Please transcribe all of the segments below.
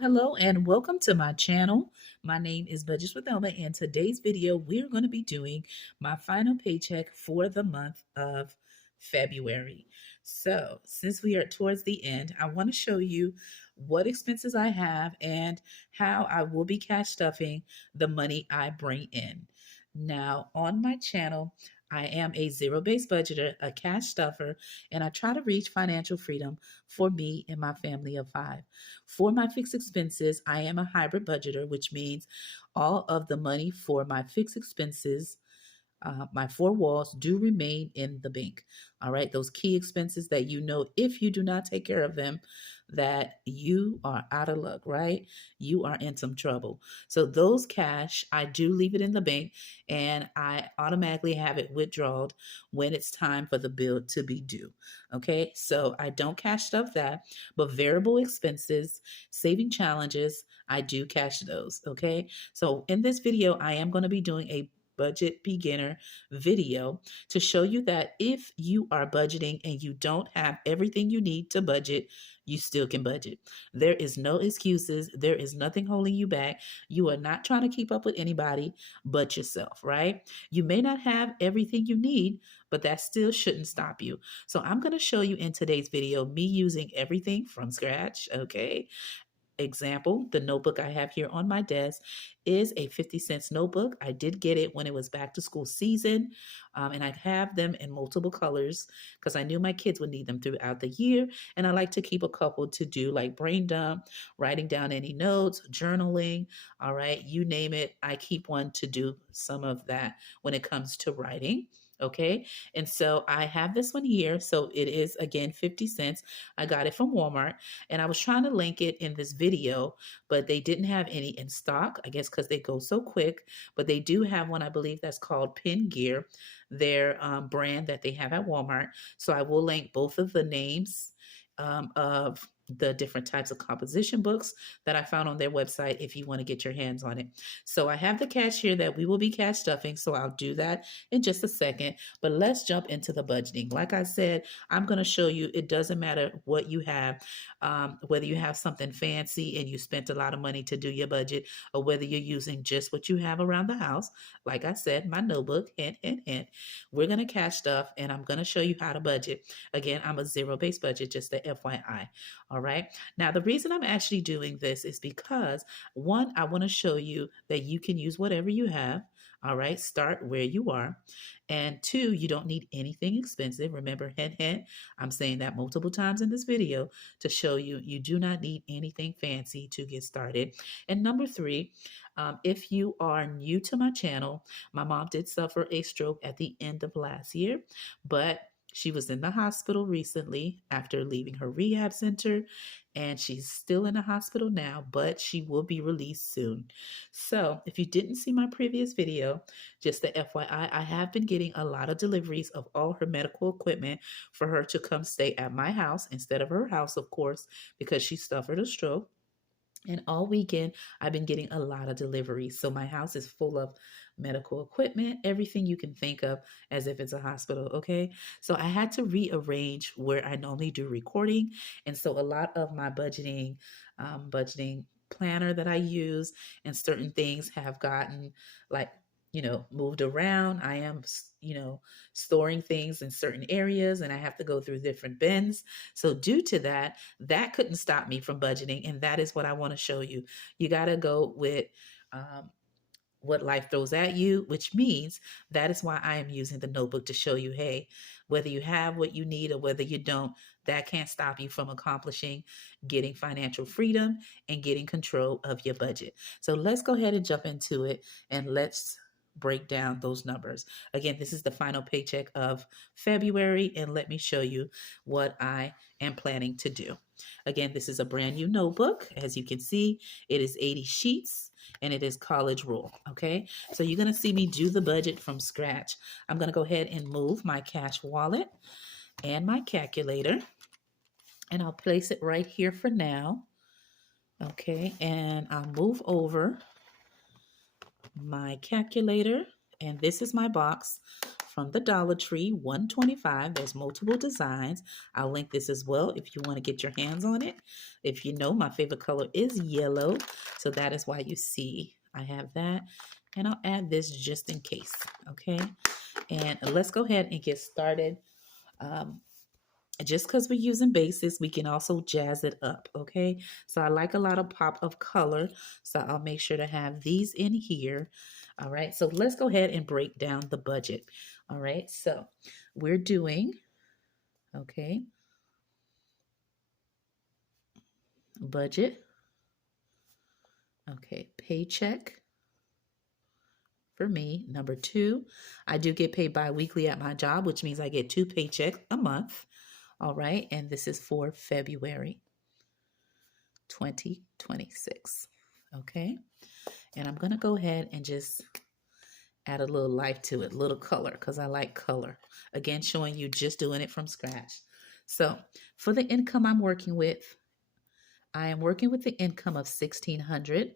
Hello and welcome to my channel. My name is Budgets with Elma, and today's video we're going to be doing my final paycheck for the month of February. So since we are towards the end, I want to show you what expenses I have and how I will be cash stuffing the money I bring in. Now on my channel, I am a zero-based budgeter, a cash stuffer, and I try to reach financial freedom for me and my family of 5. For my fixed expenses, I am a hybrid budgeter, which means all of the money for my fixed expenses, my 4 walls, do remain in the bank. All right, those key expenses that you know, if you do not take care of them, that you are out of luck, right? You are in some trouble. So those cash, I do leave it in the bank, and I automatically have it withdrawn when it's time for the bill to be due. Okay, so I don't cash stuff that, but variable expenses, saving challenges, I do cash those. Okay, so in this video, I am going to be doing a budget beginner video to show you that if you are budgeting and you don't have everything you need to budget, you still can budget. There is no excuses. There is nothing holding you back. You are not trying to keep up with anybody but yourself, right? You may not have everything you need, but that still shouldn't stop you. So I'm going to show you in today's video me using everything from scratch, okay? Example, the notebook I have here on my desk is a 50 cents notebook. I did get it when it was back to school season, and I have them in multiple colors because I knew my kids would need them throughout the year. And I like to keep a couple to do like brain dump, writing down any notes, journaling. All right, you name it. I keep one to do some of that when it comes to writing. Okay, and so I have this one here. So it is again 50 cents. I got it from Walmart, and I was trying to link it in this video, but they didn't have any in stock, I guess because they go so quick. But they do have one, I believe, that's called Pin Gear, their brand that they have at Walmart. So I will link both of the names of the different types of composition books that I found on their website if you want to get your hands on it. So I have the cash here that we will be cash stuffing, so I'll do that in just a second. But let's jump into the budgeting. Like I said, I'm going to show you it doesn't matter what you have, whether you have something fancy and you spent a lot of money to do your budget, or whether you're using just what you have around the house. Like I said, my notebook, hint, hint, hint. We're going to cash stuff, and I'm going to show you how to budget. Again, I'm a zero-based budget, just the FYI. All right. Now, the reason I'm actually doing this is because, one, I want to show you that you can use whatever you have. All right. Start where you are. And two, you don't need anything expensive. Remember, hint, hint, I'm saying that multiple times in this video to show you you do not need anything fancy to get started. And number three, if you are new to my channel, my mom did suffer a stroke at the end of last year, but she was in the hospital recently after leaving her rehab center, and she's still in the hospital now, but she will be released soon. So if you didn't see my previous video, just the FYI, I have been getting a lot of deliveries of all her medical equipment for her to come stay at my house instead of her house, of course, because she suffered a stroke. And all weekend, I've been getting a lot of deliveries. So my house is full of medical equipment, everything you can think of as if it's a hospital. Okay. So I had to rearrange where I normally do recording. And so a lot of my budgeting planner that I use and certain things have gotten like, moved around. I am, storing things in certain areas, and I have to go through different bins. So due to that, that couldn't stop me from budgeting. And that is what I want to show you. You got to go with, what life throws at you, which means that is why I am using the notebook to show you, hey, whether you have what you need or whether you don't, that can't stop you from accomplishing getting financial freedom and getting control of your budget. So let's go ahead and jump into it, and let's break down those numbers. Again, this is the final paycheck of February, and let me show you what I am planning to do. Again, this is a brand new notebook. As you can see, it is 80 sheets, and it is college rule. Okay, so you're going to see me do the budget from scratch. I'm going to go ahead and move my cash wallet and my calculator, and I'll place it right here for now. Okay, and I'll move over my calculator, and this is my box from the Dollar Tree, $125. There's multiple designs. I'll link this as well if you want to get your hands on it. If you know, my favorite color is yellow, so that is why you see I have that. And I'll add this just in case, okay? And let's go ahead and get started. Just because we're using basics, we can also jazz it up, okay? So I like a lot of pop of color, so I'll make sure to have these in here. All right, so let's go ahead and break down the budget. All right, so we're doing, okay, budget, okay, paycheck for me. Number 2, I do get paid bi-weekly at my job, which means I get 2 paychecks a month. All right, and this is for February 2026. Okay, and I'm going to go ahead and just add a little life to it, a little color, because I like color. Again, showing you just doing it from scratch. So for the income I'm working with, I am working with the income of $1,600.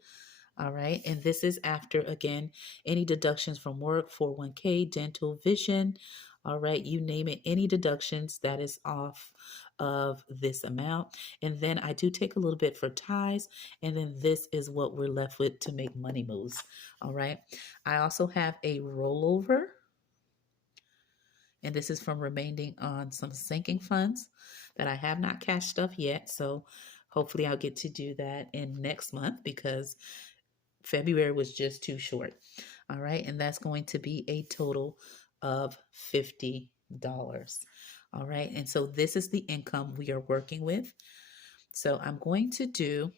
All right. And this is after, again, any deductions from work, 401k, dental, vision. All right. You name it, any deductions that is off of this amount. And then I do take a little bit for ties. And then this is what we're left with to make money moves. All right. I also have a rollover. And this is from remaining on some sinking funds that I have not cashed stuff yet. So hopefully I'll get to do that in next month because February was just too short. All right. And that's going to be a total of $50. All right. And so this is the income we are working with. So I'm going to do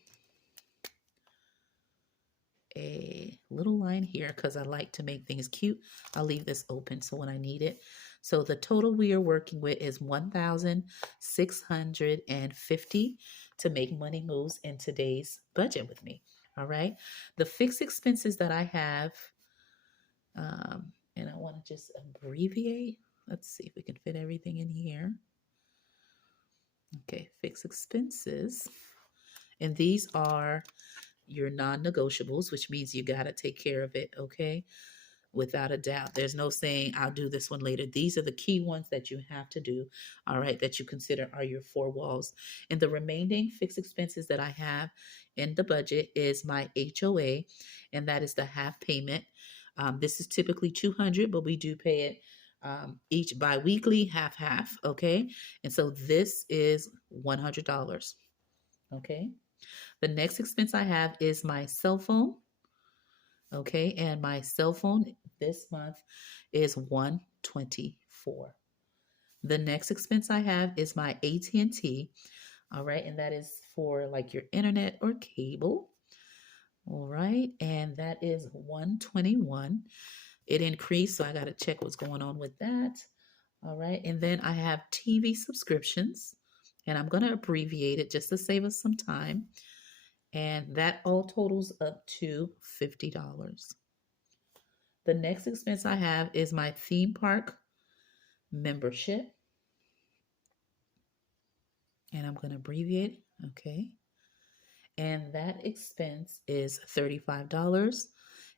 a little line here because I like to make things cute. I'll leave this open so when I need it. So the total we are working with is $1,650 to make money moves in today's budget with me. All right. The fixed expenses that I have, and I want to just abbreviate. Let's see if we can fit everything in here. Okay, fixed expenses. And these are your non-negotiables, which means you got to take care of it, okay? Without a doubt. There's no saying, I'll do this one later. These are the key ones that you have to do, all right, that you consider are your 4 walls. And the remaining fixed expenses that I have in the budget is my HOA, and that is the half payment. This is typically $200, but we do pay it each bi-weekly, half, okay? And so this is $100, okay? The next expense I have is my cell phone. Okay, and my cell phone this month is $124. The next expense I have is my AT&T. All right, and that is for like your internet or cable. All right, and that is $121. It increased, so I got to check what's going on with that. All right, and then I have TV subscriptions, and I'm going to abbreviate it just to save us some time. And that all totals up to $50. The next expense I have is my theme park membership. And I'm going to abbreviate, okay? And that expense is $35.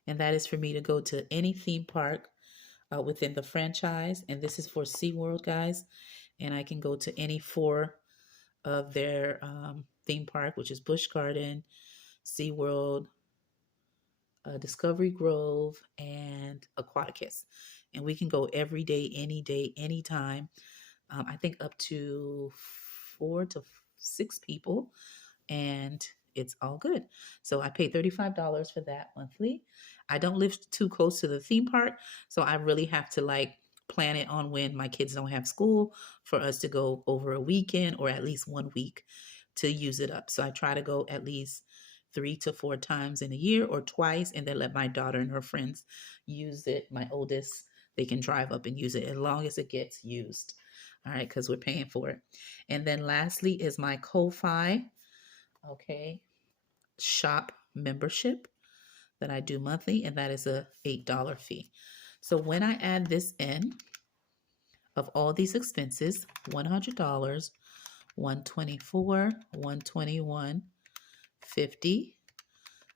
And that is for me to go to any theme park within the franchise. And this is for SeaWorld, guys. And I can go to any 4 of their theme park, which is Busch Garden, SeaWorld, Discovery Grove, and Aquaticus. And we can go every day, anytime. I think up to 4 to 6 people, and it's all good. So I pay $35 for that monthly. I don't live too close to the theme park, so I really have to like plan it on when my kids don't have school for us to go over a weekend or at least 1 week to use it up. So I try to go at least 3 to 4 times in a year or twice, and then let my daughter and her friends use it. My oldest, they can drive up and use it as long as it gets used. All right, because we're paying for it. And then lastly is my Ko-Fi, okay, shop membership that I do monthly, and that is a $8 fee. So when I add this in of all these expenses, $100, $124, $121, $50,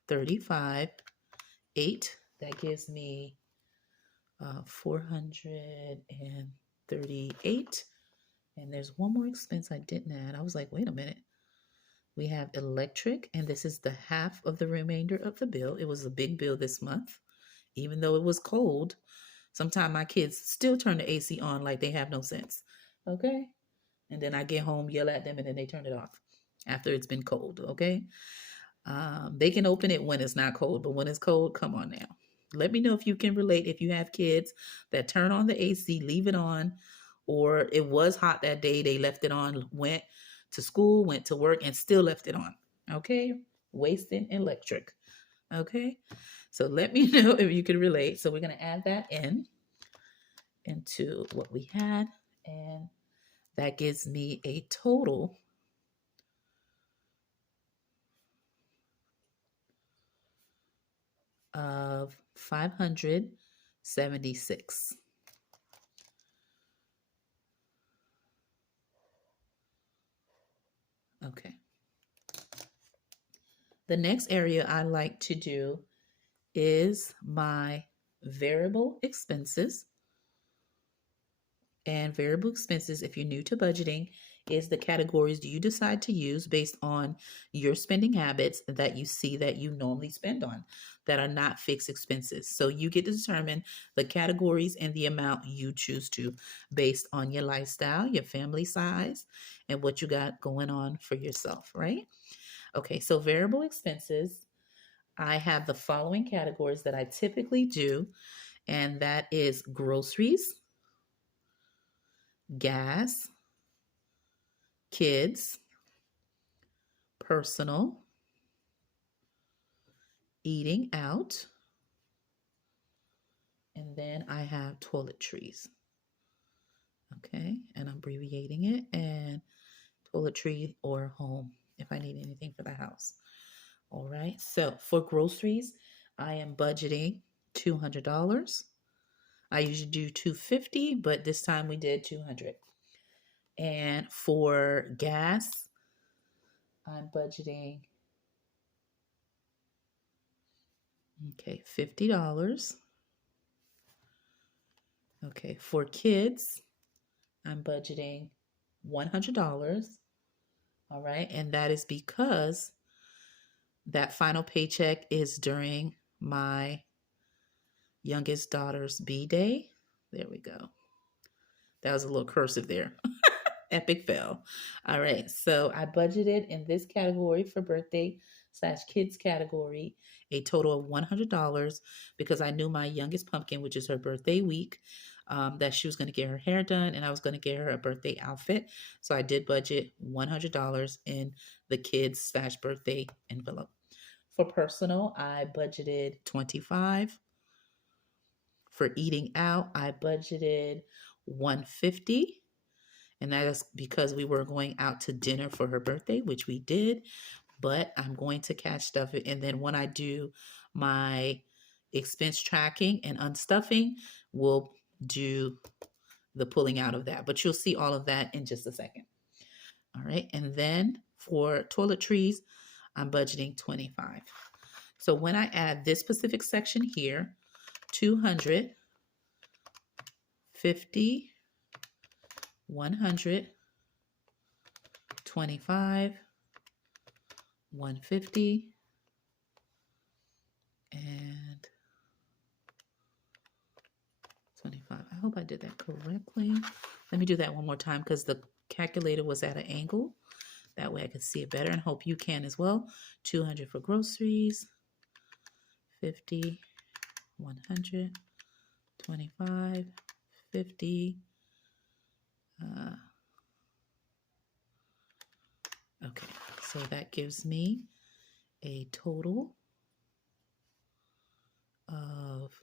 $35, $8, that gives me $438. And there's one more expense I didn't add. I was like, wait a minute. We have electric, and this is the half of the remainder of the bill. It was a big bill this month, even though it was cold. Sometimes my kids still turn the AC on like they have no sense. Okay? And then I get home, yell at them, and then they turn it off after it's been cold. Okay? They can open it when it's not cold, but when it's cold, come on now. Let me know if you can relate. If you have kids that turn on the AC, leave it on, or it was hot that day, they left it on, went to school, went to work, and still left it on. Okay? Wasting electric. Okay? So let me know if you can relate. So we're going to add that into what we had, and that gives me a total of 576. Okay. The next area I like to do is my variable expenses. And variable expenses, if you're new to budgeting, is the categories you decide to use based on your spending habits that you see that you normally spend on that are not fixed expenses. So you get to determine the categories and the amount you choose to based on your lifestyle, your family size, and what you got going on for yourself, right? Okay, so variable expenses, I have the following categories that I typically do, and that is groceries, gas, kids, personal, eating out, and then I have toiletries. Okay, and I'm abbreviating it, and toiletry or home if I need anything for the house. All right, so for groceries, I am budgeting $200. I usually do $250, but this time we did $200. And for gas, I'm budgeting $50. Okay, for kids, I'm budgeting $100. All right, and that is because that final paycheck is during my youngest daughter's B-day. There we go. That was a little cursive there. Epic fail. All right, so I budgeted in this category for birthday/kids category a total of $100 because I knew my youngest pumpkin, which is her birthday week, that she was going to get her hair done and I was going to get her a birthday outfit. So I did budget $100 in the kids/birthday envelope. For personal, I budgeted $25. For eating out, I budgeted $150. And that is because we were going out to dinner for her birthday, which we did. But I'm going to cash stuff it. And then when I do my expense tracking and unstuffing, we'll do the pulling out of that. But you'll see all of that in just a second. All right. And then for toiletries, I'm budgeting $25. So when I add this specific section here, 200, 50, 100, 25, 150, and 25. I hope I did that correctly. Let me do that one more time because the calculator was at an angle. That way I can see it better and hope you can as well. 200 for groceries, 50, 100, 25, 50. Okay, so that gives me a total of,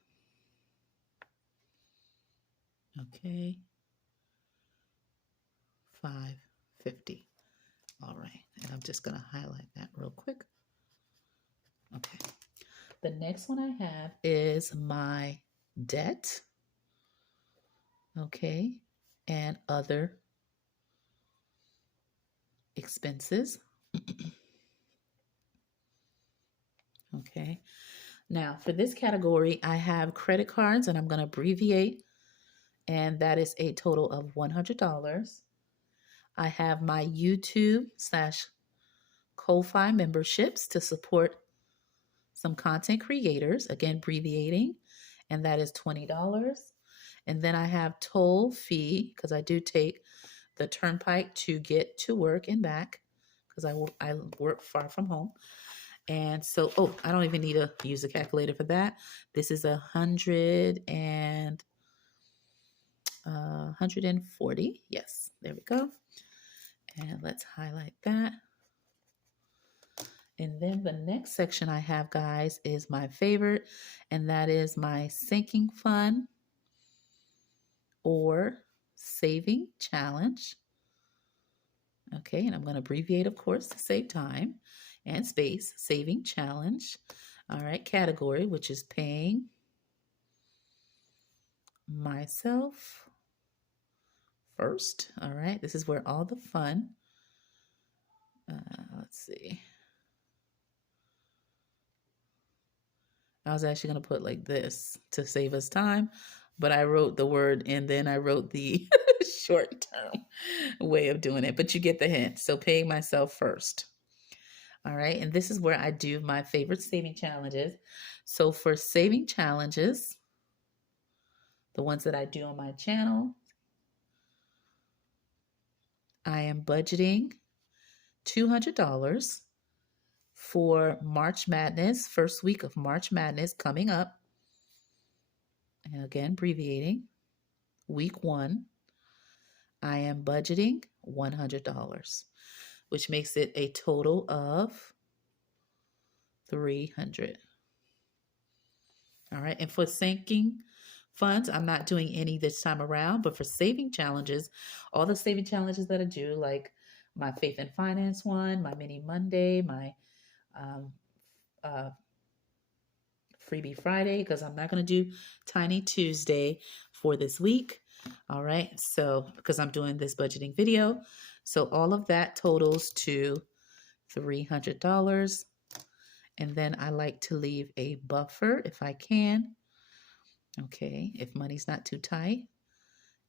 okay, 550. All right, and I'm just going to highlight that real quick. Okay, the next one I have is my debt, okay, and other expenses. Okay, Now, for this category, I have credit cards, and I'm going to abbreviate, and that is a total of $100. I have my YouTube slash Ko-Fi memberships to support some content creators, again, abbreviating, and that is $20. And then I have toll fee, because I do take the turnpike to get to work and back, because I work far from home. And so, oh, I don't even need to use a calculator for that. This is 140. Yes, there we go. And let's highlight that. And then the next section I have, guys, is my favorite, and that is my sinking fund or saving challenge. Okay, and I'm going to abbreviate, of course, to save time and space. Saving challenge. All right, category, which is paying myself first. All right, this is where all the fun. Let's see. I was actually going to put like this to save us time, but I wrote the word and then I wrote the short term way of doing it, but you get the hint. So paying myself first. All right, and this is where I do my favorite saving challenges. So for saving challenges, the ones that I do on my channel, I am budgeting $200 for March Madness, first week of March Madness coming up. And again, abbreviating, week 1, I am budgeting $100, which makes it a total of $300. All right, and for sinking funds, I'm not doing any this time around, but for saving challenges, all the saving challenges that I do, like my Faith and Finance one, my Mini Monday, my Freebie Friday, because I'm not going to do Tiny Tuesday for this week. All right, so because I'm doing this budgeting video, so all of that totals to $300. And then I like to leave a buffer if I can. Okay, if money's not too tight.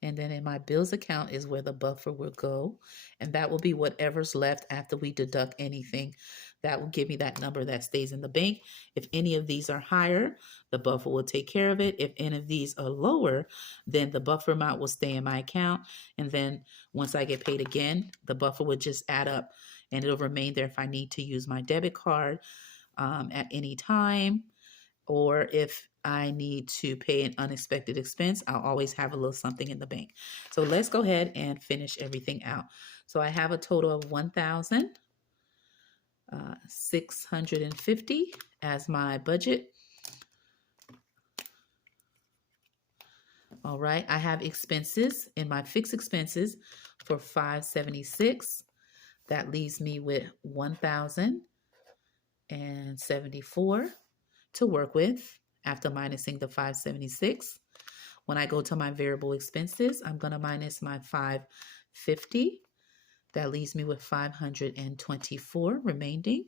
And then in my bills account is where the buffer will go. And that will be whatever's left after we deduct anything. That will give me that number that stays in the bank. If any of these are higher, the buffer will take care of it. If any of these are lower, then the buffer amount will stay in my account. And then once I get paid again, the buffer will just add up and it'll remain there if I need to use my debit card at any time. Or if I need to pay an unexpected expense, I'll always have a little something in the bank. So let's go ahead and finish everything out. So I have a total of $1,650 as my budget. All right, I have expenses in my fixed expenses for $576. That leaves me with $1,074 to work with after minusing the $576. When I go to my variable expenses, I'm going to minus my $550. That leaves me with $524 remaining.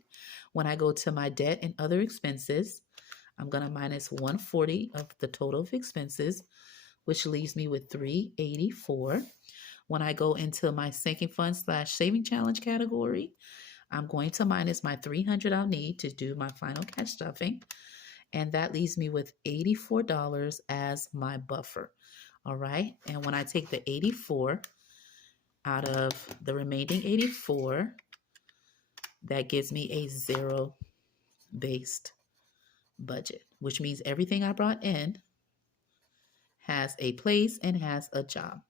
When I go to my debt and other expenses, I'm going to minus $140 of the total of expenses, which leaves me with $384. When I go into my sinking fund slash saving challenge category, I'm going to minus my $300 I'll need to do my final cash stuffing. And that leaves me with $84 as my buffer. All right. And when I take the 84 out of the remaining 84, that gives me a zero-based budget, which means everything I brought in has a place and has a job.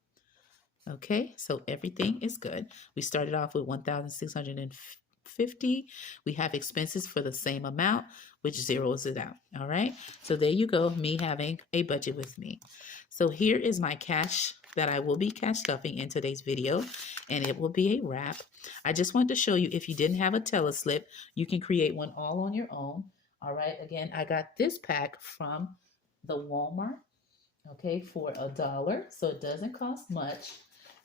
Okay, so everything is good. We started off with $1,650. We have expenses for the same amount, which zeroes it out. All right, so there you go, me having a budget with me. So here is my cash that I will be cash stuffing in today's video, and it will be a wrap. I just wanted to show you, if you didn't have a teleslip, you can create one all on your own. All right, again, I got this pack from the Walmart, okay, for $1, so it doesn't cost much.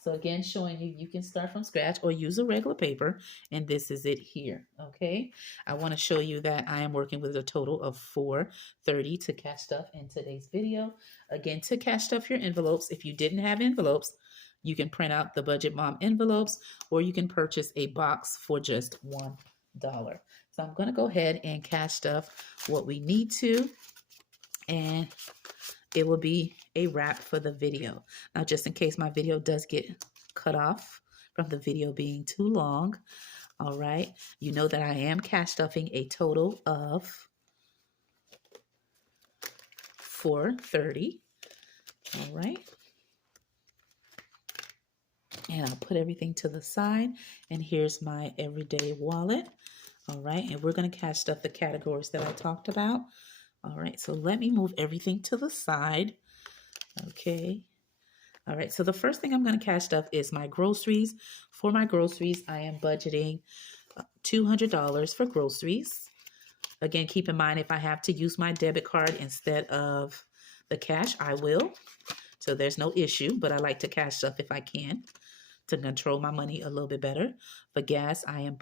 So again, showing you, you can start from scratch or use a regular paper, and this is it here, okay? I want to show you that I am working with a total of $430 to cash stuff in today's video. Again, to cash stuff your envelopes, if you didn't have envelopes, you can print out the Budget Mom envelopes, or you can purchase a box for just $1. So I'm going to go ahead and cash stuff what we need to, and it will be a wrap for the video. Now, just in case my video does get cut off from the video being too long, all right, you know that I am cash stuffing a total of $430, all right. And I'll put everything to the side, and here's my everyday wallet, all right, and we're going to cash stuff the categories that I talked about. All right, so let me move everything to the side. Okay. All right, so the first thing I'm going to cash stuff is my groceries. For my groceries, I am budgeting $200 for groceries. Again, keep in mind, if I have to use my debit card instead of the cash, I will. So there's no issue, but I like to cash stuff if I can to control my money a little bit better. For gas, I am budgeting